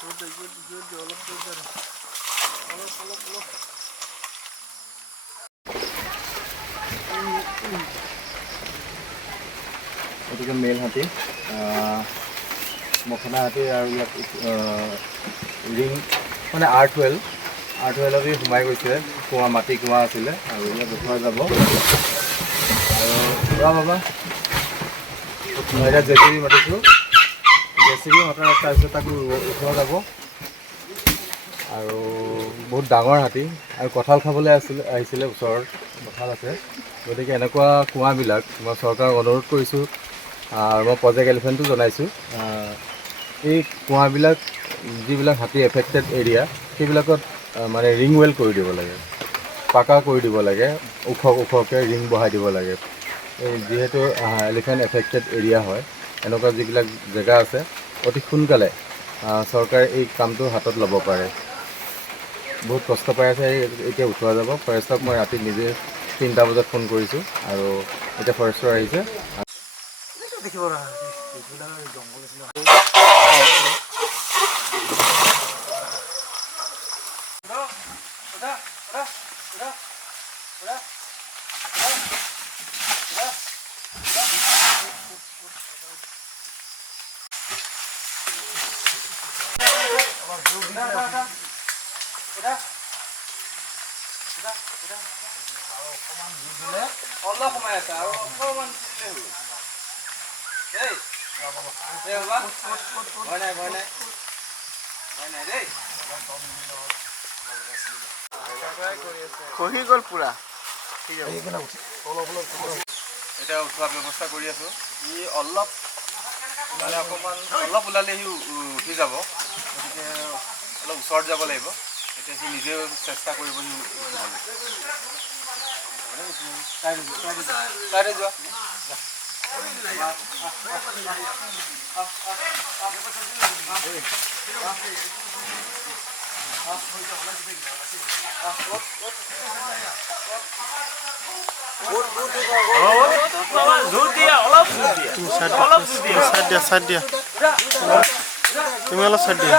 এটিকে মেল হাতী মখনা হাতী আৰু ইয়াত ৰিং মানে R12 সোমাই গৈছে কুঁৱা মাটি কুঁৱা আছিলে আৰু ইয়াত উঠোৱা যাব আৰু বাবা এতিয়া জেচিবি মাতিছোঁ জেচিবি মতাৰ তাৰপিছত তাকো উঠোৱা যাব আৰু বহুত ডাঙৰ হাতী আৰু কঁঠাল খাবলৈ আহিছিলে ওচৰত কঁঠাল আছে গতিকে এনেকুৱা কুঁৱাবিলাক মই চৰকাৰক অনুৰোধ কৰিছোঁ আৰু মই প্ৰজেক্ট এলিফেণ্টো জনাইছোঁ এই কুঁৱাবিলাক যিবিলাক হাতী এফেক্টেড এৰিয়া সেইবিলাকত মানে ৰিং ৱেল কৰি দিব লাগে পাকা কৰি দিব লাগে ওখকৈ ৰিং বহাই দিব লাগে এই যিহেতু এলিফেণ্ট এফেক্টেড এৰিয়া হয় এনেকুৱা যিবিলাক জেগা আছে অতি সোনকালে চৰকাৰে এই কামটো হাতত ল'ব পাৰে বহুত কষ্ট পাই আছে এতিয়া উঠোৱা যাব ফৰেষ্টক মই ৰাতি নিজে 3টা বজাত ফোন কৰিছোঁ আৰু এতিয়া ফৰেষ্টৰ আহিছে অলপ সময় আছে আৰু অকণমান খহি গ'ল পুৰা এতিয়া উঠোৱা ব্যৱস্থা কৰি আছোঁ ই অলপ মানে অকণমান অলপ ওলালে সি উঠি যাব গতিকে অলপ ওচৰত যাব লাগিব এতিয়া সি নিজেও চেষ্টা কৰিব সি উঠিবলৈ যোৱা চাইড দিয়া তুমি অলপ চাইড দিয়া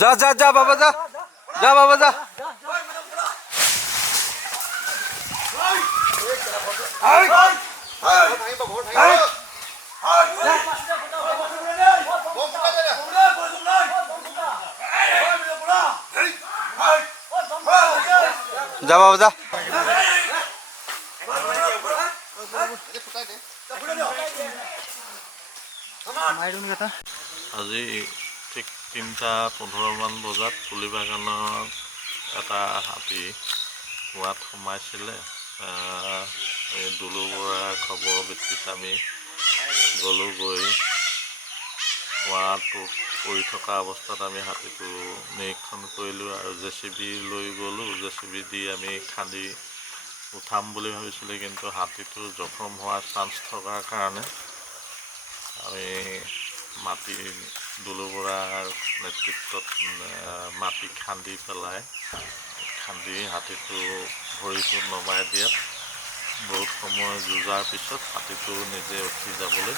যা বাবা যা বাবা যা আজি ঠিক 3:15 বজাত পুলি বাগানৰ এটা হাতী কুঁৱাত সোমাইছিলে এই দুলু বৰাৰ খবৰ ভিত্তিত আমি গ'লোঁ গৈ কুঁৱাটোত পৰি থকা অৱস্থাত আমি হাতীটো নিৰীক্ষণ কৰিলোঁ আৰু জেচিবি লৈ গ'লোঁ জেচিবি দি আমি খান্দি উঠাম বুলি ভাবিছিলোঁ কিন্তু হাতীটোৰ জখম হোৱাৰ চান্স থকাৰ কাৰণে আমি মাটি দুলু বৰাৰ নেতৃত্বত মাটি খান্দি হাতীটো ভৰিটো নমাই দিয়াত বহুত সময় যুঁজাৰ পিছত হাতীটো নিজে উঠি যাবলৈ